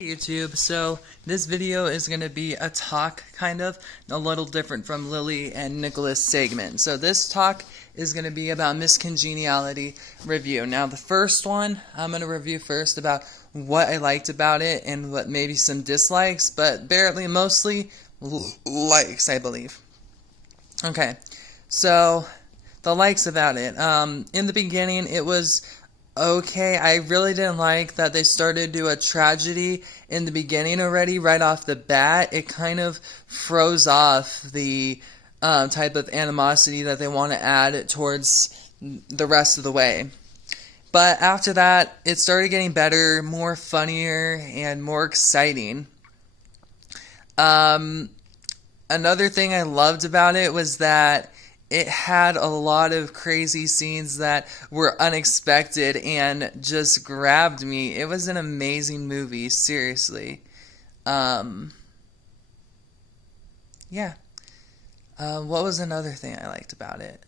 YouTube. So this video is going to be a talk, kind of a little different from Lily and Nicholas' segment. So this talk is going to be about Miss Congeniality review. Now the first one I'm going to review first about what I liked about it and what maybe some dislikes, but barely, mostly likes, I believe. Okay, so the likes about it. In the beginning it was okay. I really didn't like that they started to do a tragedy in the beginning already, right off the bat. It kind of froze off the type of animosity that they want to add towards the rest of the way. But after that, it started getting better, more funnier, and more exciting. Another thing I loved about it was that it had a lot of crazy scenes that were unexpected and just grabbed me. It was an amazing movie, seriously. Yeah. What was another thing I liked about it?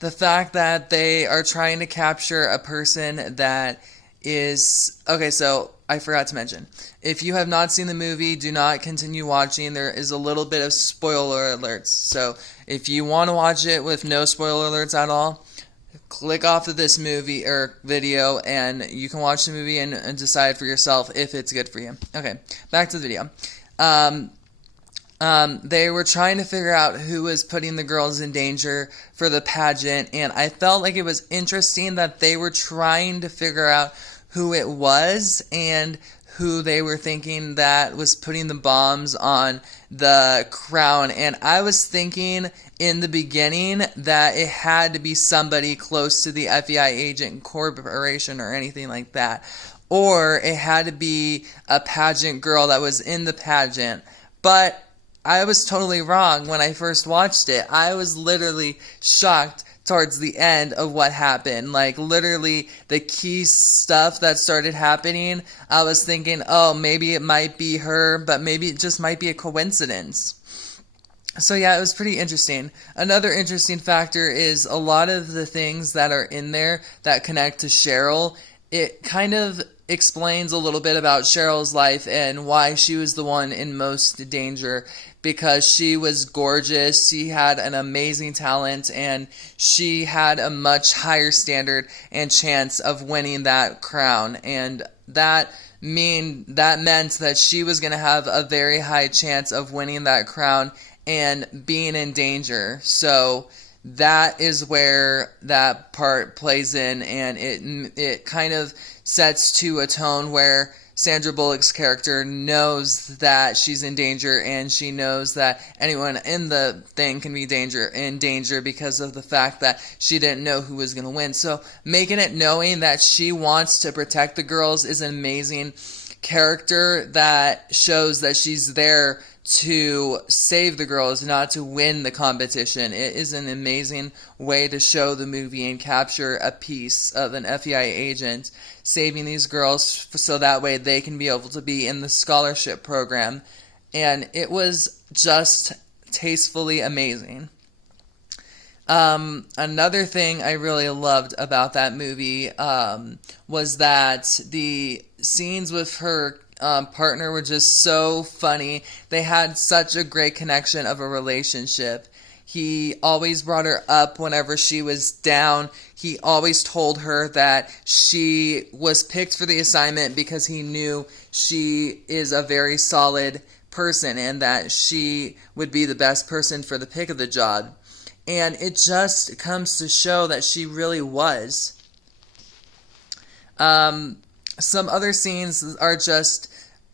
The fact that they are trying to capture a person that is... Okay, so I forgot to mention. If you have not seen the movie, do not continue watching. There is a little bit of spoiler alerts. So if you want to watch it with no spoiler alerts at all, click off of this movie or video and you can watch the movie and decide for yourself if it's good for you. Okay, back to the video. They were trying to figure out who was putting the girls in danger for the pageant, and I felt like it was interesting that they were trying to figure out who it was and who they were thinking that was putting the bombs on the crown. And I was thinking in the beginning that it had to be somebody close to the FBI agent corporation or anything like that. Or it had to be a pageant girl that was in the pageant. But I was totally wrong when I first watched it. I was literally shocked towards the end of what happened. Like, literally, the key stuff that started happening, I was thinking, oh, maybe it might be her, but maybe it just might be a coincidence. So yeah, it was pretty interesting. Another interesting factor is a lot of the things that are in there that connect to Cheryl. It kind of explains a little bit about Cheryl's life and why she was the one in most danger, because she was gorgeous, she had an amazing talent, and she had a much higher standard and chance of winning that crown. And that meant that she was going to have a very high chance of winning that crown and being in danger. So that is where that part plays in, and it kind of sets to a tone where Sandra Bullock's character knows that she's in danger, and she knows that anyone in the thing can be in danger because of the fact that she didn't know who was going to win. So making it knowing that she wants to protect the girls is an amazing character that shows that she's there to save the girls, not to win the competition. It is an amazing way to show the movie and capture a piece of an FBI agent saving these girls so that way they can be able to be in the scholarship program. And it was just tastefully amazing. Another thing I really loved about that movie was that the scenes with her partner were just so funny. They had such a great connection of a relationship. He always brought her up whenever she was down. He always told her that she was picked for the assignment because he knew she is a very solid person and that she would be the best person for the pick of the job. And it just comes to show that she really was. Some other scenes are just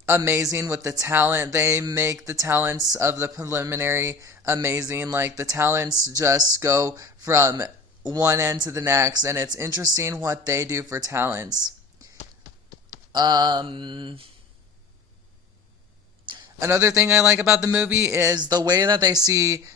amazing with the talent. They make the talents of the preliminary amazing. Like, the talents just go from one end to the next, and it's interesting what they do for talents. Another thing I like about the movie is the way that they see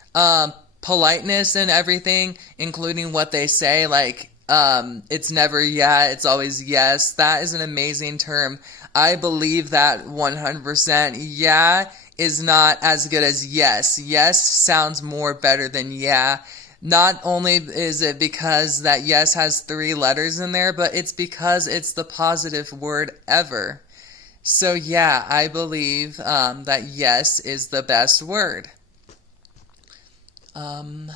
politeness and everything, including what they say. Like, it's never yeah, it's always yes. That is an amazing term. I believe that 100%. Yeah is not as good as yes. Yes sounds more better than yeah. Not only is it because that yes has 3 letters in there, but it's because it's the positive word ever. So yeah, I believe that yes is the best word. Um,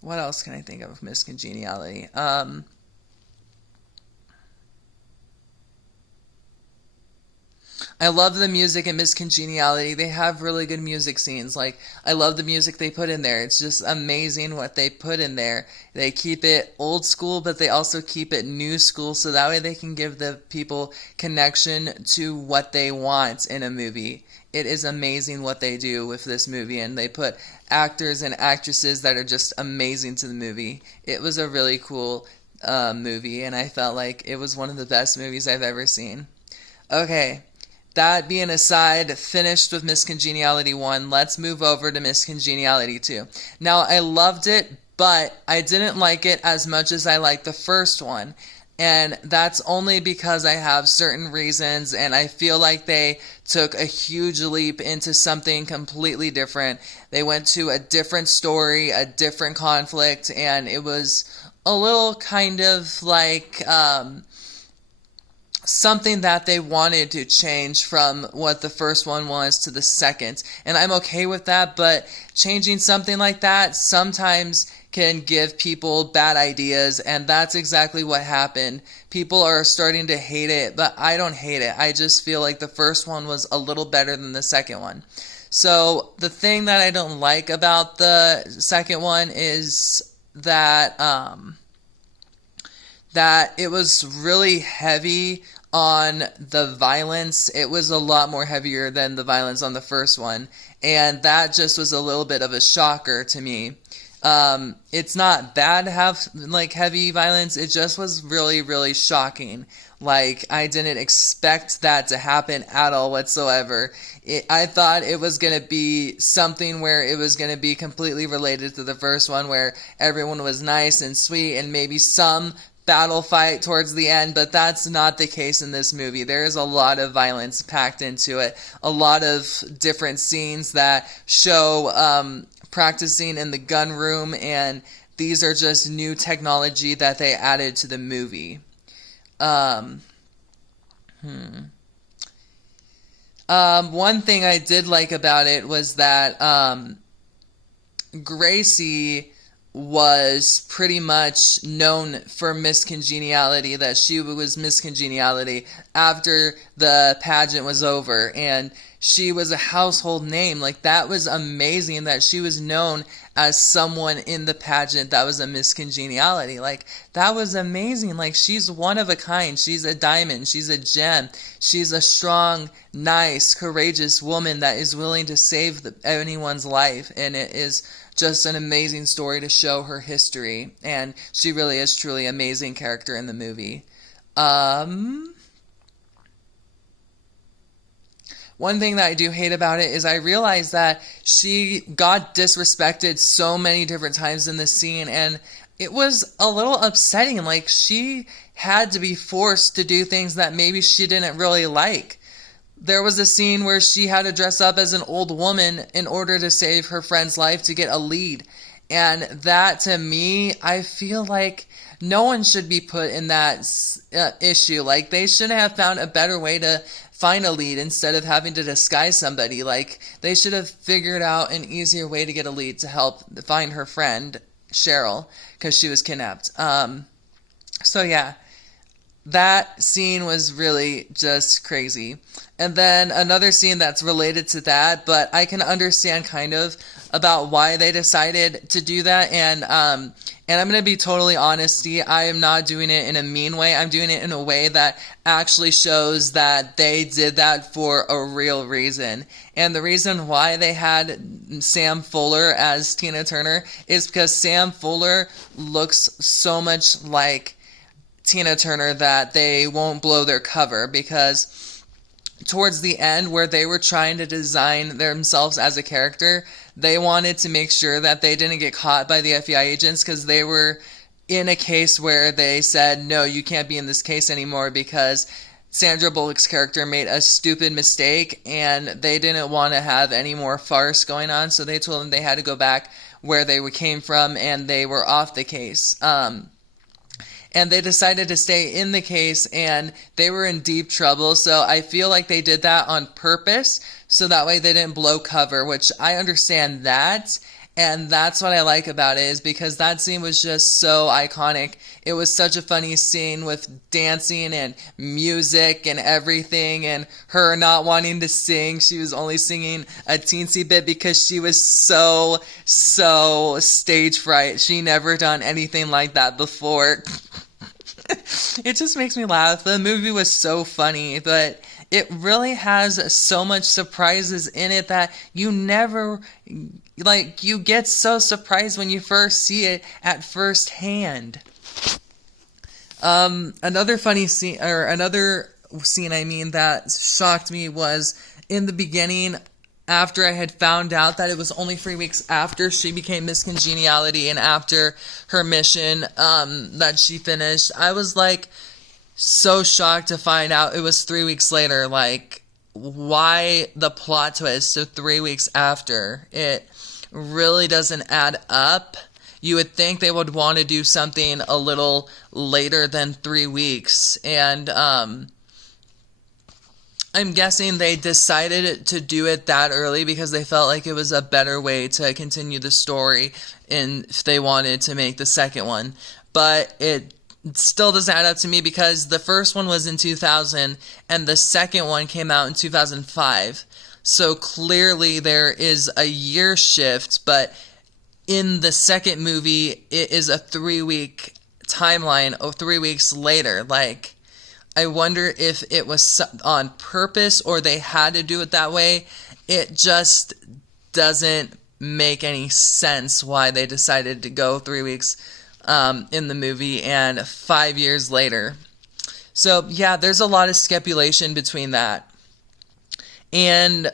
what else can I think of Miss Congeniality? I love the music in Miss Congeniality. They have really good music scenes. Like, I love the music they put in there. It's just amazing what they put in there. They keep it old school, but they also keep it new school, so that way they can give the people connection to what they want in a movie. It is amazing what they do with this movie, and they put actors and actresses that are just amazing to the movie. It was a really cool movie, and I felt like it was one of the best movies I've ever seen. Okay, that being aside, finished with Miss Congeniality 1, let's move over to Miss Congeniality 2. Now, I loved it, but I didn't like it as much as I liked the first one. And that's only because I have certain reasons, and I feel like they took a huge leap into something completely different. They went to a different story, a different conflict, and it was a little kind of like something that they wanted to change from what the first one was to the second. And I'm okay with that, but changing something like that sometimes can give people bad ideas, and that's exactly what happened. People are starting to hate it, but I don't hate it. I just feel like the first one was a little better than the second one. So the thing that I don't like about the second one is that that it was really heavy on the violence. It was a lot more heavier than the violence on the first one, and that just was a little bit of a shocker to me. It's not bad to have like heavy violence. It just was really, really shocking. Like, I didn't expect that to happen at all whatsoever. I thought it was going to be something where it was going to be completely related to the first one, where everyone was nice and sweet and maybe some battle fight towards the end, but that's not the case in this movie. There is a lot of violence packed into it, a lot of different scenes that show practicing in the gun room, and these are just new technology that they added to the movie. One thing I did like about it was that Gracie was pretty much known for Miss Congeniality, that she was Miss Congeniality after the pageant was over, and she was a household name. Like, that was amazing that she was known as someone in the pageant that was a Miss Congeniality. Like, that was amazing. Like, she's one of a kind. She's a diamond. She's a gem. She's a strong, nice, courageous woman that is willing to save anyone's life, and it is just an amazing story to show her history, and she really is truly an amazing character in the movie. One thing that I do hate about it is I realize that she got disrespected so many different times in this scene, and it was a little upsetting. Like, she had to be forced to do things that maybe she didn't really like. There was a scene where she had to dress up as an old woman in order to save her friend's life to get a lead. And that, to me, I feel like no one should be put in that issue. Like, they should have found a better way to find a lead instead of having to disguise somebody. Like, they should have figured out an easier way to get a lead to help find her friend, Cheryl, because she was kidnapped. So yeah, that scene was really just crazy. And then another scene that's related to that, but I can understand kind of about why they decided to do that. And I'm going to be totally honest, I am not doing it in a mean way. I'm doing it in a way that actually shows that they did that for a real reason. And the reason why they had Sam Fuller as Tina Turner is because Sam Fuller looks so much like Tina Turner that they won't blow their cover, because towards the end, where they were trying to design themselves as a character, they wanted to make sure that they didn't get caught by the FBI agents, because they were in a case where they said, no, you can't be in this case anymore because Sandra Bullock's character made a stupid mistake, and they didn't want to have any more farce going on, so they told them they had to go back where they came from, and they were off the case. And they decided to stay in the case, and they were in deep trouble. So I feel like they did that on purpose, so that way they didn't blow cover, which I understand that. And that's what I like about it, is because that scene was just so iconic. It was such a funny scene with dancing and music and everything, and her not wanting to sing. She was only singing a teensy bit because she was so stage fright. She never done anything like that before. It just makes me laugh. The movie was so funny, but it really has so much surprises in it that you never, like, you get so surprised when you first see it at first hand. Another scene that shocked me was in the beginning, after I had found out that it was only 3 weeks after she became Miss Congeniality and after her mission that she finished. I was like so shocked to find out it was 3 weeks later. Like, why the plot twist to 3 weeks after? It really doesn't add up. You would think they would want to do something a little later than 3 weeks. And I'm guessing they decided to do it that early because they felt like it was a better way to continue the story and if they wanted to make the second one. But it still doesn't add up to me because the first one was in 2000 and the second one came out in 2005. So clearly there is a year shift, but in the second movie, it is a 3-week timeline of 3 weeks later. Like, I wonder if it was on purpose or they had to do it that way. It just doesn't make any sense why they decided to go 3 weeks in the movie and 5 years later. So, yeah, there's a lot of speculation between that. And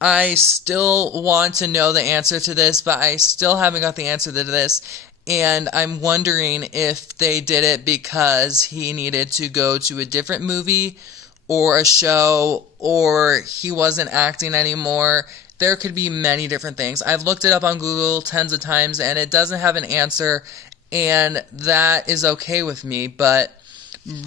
I still want to know the answer to this, but I still haven't got the answer to this. And I'm wondering if they did it because he needed to go to a different movie or a show, or he wasn't acting anymore. There could be many different things. I've looked it up on Google tons of times, and it doesn't have an answer, and that is okay with me. But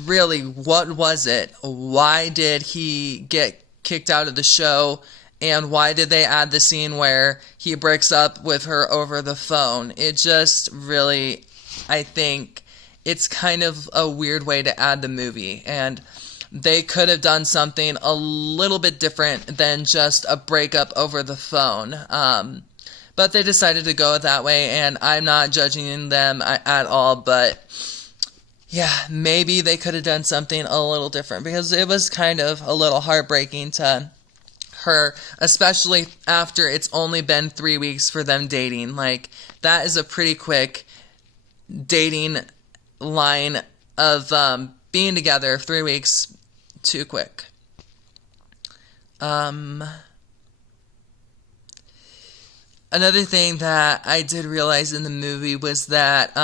really, what was it? Why did he get kicked out of the show? And why did they add the scene where he breaks up with her over the phone? It just really, I think, it's kind of a weird way to add the movie. And they could have done something a little bit different than just a breakup over the phone. But they decided to go that way, and I'm not judging them at all. But yeah, maybe they could have done something a little different because it was kind of a little heartbreaking to her, especially after it's only been 3 weeks for them dating. Like, that is a pretty quick dating line of being together. 3 weeks, too quick. Another thing that I did realize in the movie was that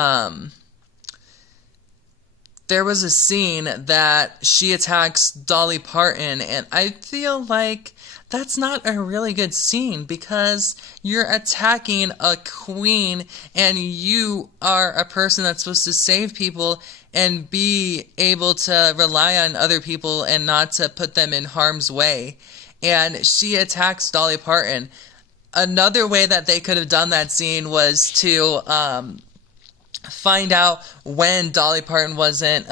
there was a scene that she attacks Dolly Parton, and I feel like that's not a really good scene because you're attacking a queen and you are a person that's supposed to save people and be able to rely on other people and not to put them in harm's way. And she attacks Dolly Parton. Another way that they could have done that scene was to find out when Dolly Parton wasn't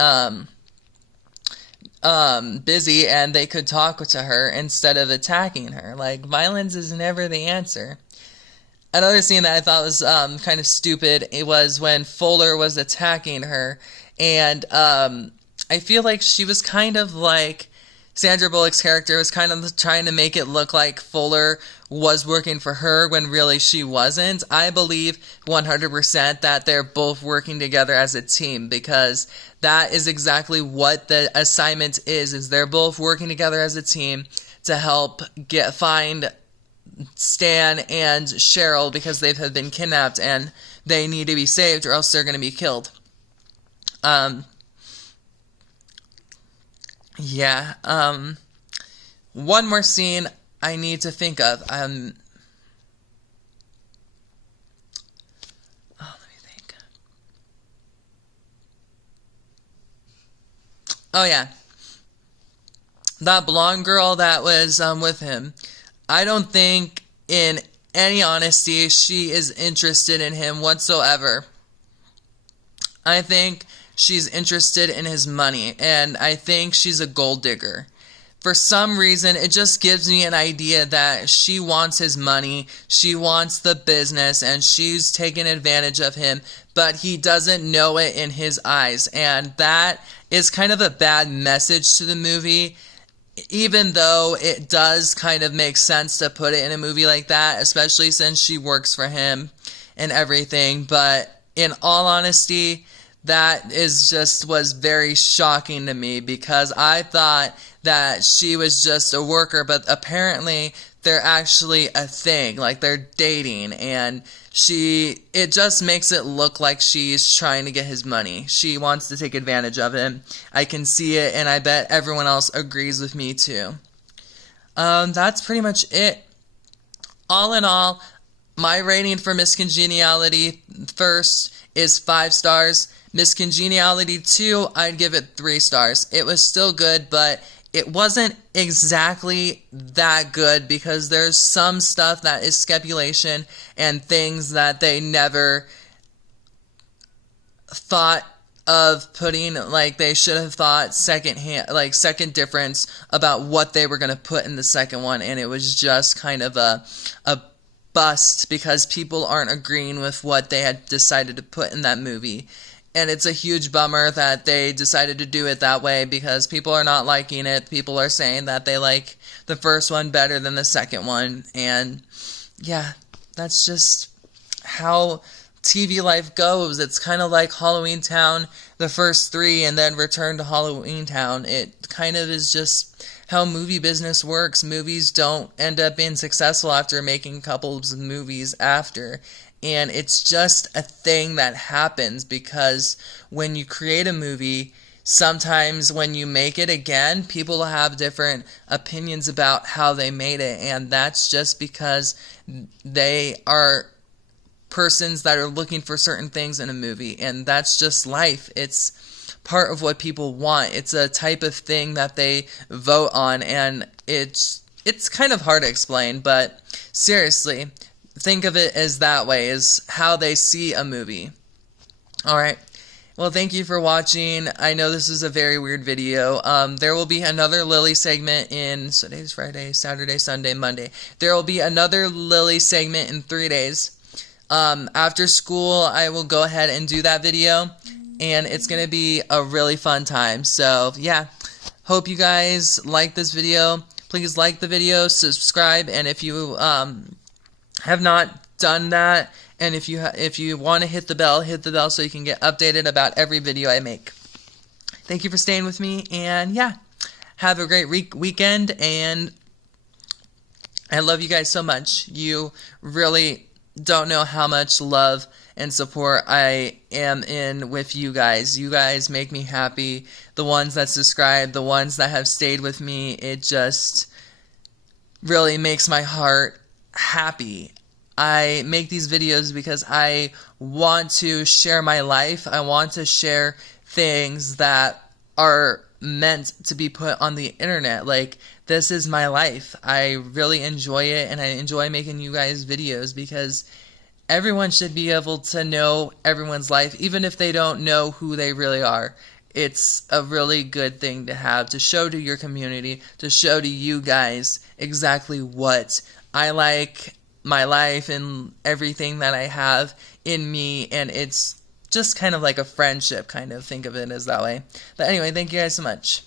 busy and they could talk to her instead of attacking her. Like, violence is never the answer. Another scene that I thought was kind of stupid, it was when Fuller was attacking her, and I feel like she was kind of like Sandra Bullock's character was kind of trying to make it look like Fuller was working for her when really she wasn't. I believe 100% that they're both working together as a team because that is exactly what the assignment is they're both working together as a team to help find Stan and Cheryl because they have been kidnapped and they need to be saved or else they're going to be killed. One more scene I need to think of. Oh yeah, that blonde girl that was with him. I don't think, in any honesty, she is interested in him whatsoever. I think she's interested in his money, and I think she's a gold digger. For some reason, it just gives me an idea that she wants his money, she wants the business, and she's taking advantage of him, but he doesn't know it in his eyes. And that is kind of a bad message to the movie, even though it does kind of make sense to put it in a movie like that, especially since she works for him and everything. But in all honesty, that was very shocking to me, because I thought that she was just a worker, but apparently they're actually a thing, like they're dating, and it just makes it look like she's trying to get his money. She wants to take advantage of him. I can see it, and I bet everyone else agrees with me too. That's pretty much it. All in all, my rating for Miss Congeniality first is 5 stars. Miss Congeniality 2, I'd give it 3 stars. It was still good, but it wasn't exactly that good, because there's some stuff that is speculation and things that they never thought of putting, like they should have thought second difference about what they were going to put in the second one, and it was just kind of a bust, because people aren't agreeing with what they had decided to put in that movie. And it's a huge bummer that they decided to do it that way, because people are not liking it. People are saying that they like the first one better than the second one. And yeah, that's just how TV life goes. It's kind of like Halloween Town, the first 3, and then Return to Halloween Town. It kind of is just how movie business works. Movies don't end up being successful after making couples of movies after. And it's just a thing that happens, because when you create a movie, sometimes when you make it again, people have different opinions about how they made it. And that's just because they are persons that are looking for certain things in a movie. And that's just life. It's part of what people want. It's a type of thing that they vote on. And it's kind of hard to explain, but seriously, think of it as that way, is how they see a movie. Alright, well, thank you for watching. I know this is a very weird video. There will be another Lily segment in, so today's Friday, Saturday, Sunday, Monday. There will be another Lily segment in 3 days. After school, I will go ahead and do that video, and it's going to be a really fun time. So, yeah, hope you guys like this video. Please like the video, subscribe, and if you have not done that, and if you want to hit the bell so you can get updated about every video I make. Thank you for staying with me, and yeah, have a great weekend, and I love you guys so much. You really don't know how much love and support I am in with you guys. You guys make me happy. The ones that subscribe, the ones that have stayed with me, it just really makes my heart happy. I make these videos because I want to share my life. I want to share things that are meant to be put on the internet. Like, this is my life. I really enjoy it, and I enjoy making you guys videos, because everyone should be able to know everyone's life, even if they don't know who they really are. It's a really good thing to have, to show to your community, to show to you guys exactly what I like, my life, and everything that I have in me, and it's just kind of like a friendship, kind of think of it as that way. But anyway, thank you guys so much.